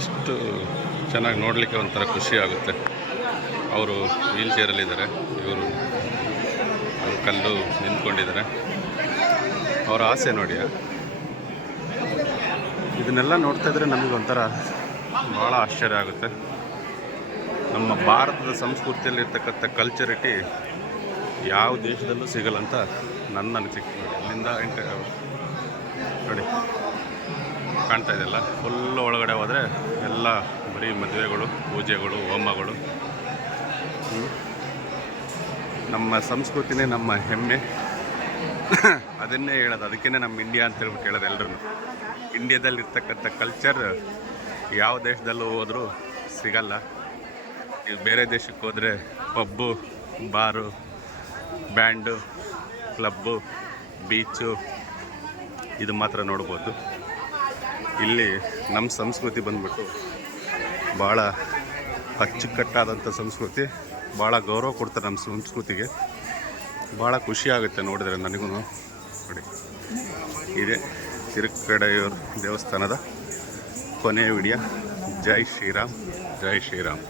ಎಷ್ಟು ಚೆನ್ನಾಗಿ ನೋಡಲಿಕ್ಕೆ ಒಂಥರ ಖುಷಿ ಆಗುತ್ತೆ. ಅವರು ವೀಲ್ ಚೇರಲ್ಲಿದ್ದಾರೆ, ಇವರು ಕಲ್ಲು ನಿಂತ್ಕೊಂಡಿದ್ದಾರೆ. ಅವರ ಆಸೆ ನೋಡಿ. ಇದನ್ನೆಲ್ಲ ನೋಡ್ತಾ ಇದ್ರೆ ನಮಗೊಂಥರ ಭಾಳ ಆಶ್ಚರ್ಯ ಆಗುತ್ತೆ. ನಮ್ಮ ಭಾರತದ ಸಂಸ್ಕೃತಿಯಲ್ಲಿರ್ತಕ್ಕಂಥ ಕಲ್ಚರಿಟಿ ಯಾವ ದೇಶದಲ್ಲೂ ಸಿಗಲ್ಲ ಅಂತ ನನ್ನ ಅನಿಸಿಕೆ. ಅಲ್ಲಿಂದ ನೋಡಿ ಕಾಣ್ತಾ ಇದೆಯಲ್ಲ, ಫುಲ್ ಒಳಗಡೆ ಹೋದರೆ ಎಲ್ಲ ಬರೀ ಮದುವೆಗಳು, ಪೂಜೆಗಳು, ಹೋಮಗಳು. ನಮ್ಮ ಸಂಸ್ಕೃತಿನೇ ನಮ್ಮ ಹೆಮ್ಮೆ. ಅದನ್ನೇ ಹೇಳೋದು, ಅದಕ್ಕೇ ನಮ್ಮ ಇಂಡಿಯಾ ಅಂತ ಹೇಳ್ಬಿಟ್ಟು ಹೇಳೋದು ಎಲ್ಲರೂ. ಇಂಡಿಯಾದಲ್ಲಿರ್ತಕ್ಕಂಥ ಕಲ್ಚರ್ ಯಾವ ದೇಶದಲ್ಲೂ ಹೋದರೂ ಸಿಗಲ್ಲ. ನೀವು ಬೇರೆ ದೇಶಕ್ಕೆ ಹೋದರೆ ಪಬ್ಬು, ಬಾರು, ಬ್ಯಾಂಡು, ಕ್ಲಬ್ಬು, ಬೀಚು ಇದು ಮಾತ್ರ ನೋಡ್ಬೋದು. ಇಲ್ಲಿ ನಮ್ಮ ಸಂಸ್ಕೃತಿ ಬಂದ್ಬಿಟ್ಟು ಭಾಳ ಅಚ್ಚುಕಟ್ಟಾದಂಥ ಸಂಸ್ಕೃತಿ. ಭಾಳ ಗೌರವ ಕೊಡ್ತಾರೆ ನಮ್ಮ ಸಂಸ್ಕೃತಿಗೆ. ಭಾಳ ಖುಷಿ ಆಗುತ್ತೆ ನೋಡಿದ್ರೆ ನನಗೂ. ನೋಡಿ, ಇದೇ ತಿರುಕಡೆಯೂರು ದೇವಸ್ಥಾನದ ಕೊನೆಯ ವಿಡಿಯೋ. ಜೈ ಶ್ರೀರಾಮ್, ಜೈ ಶ್ರೀರಾಮ್.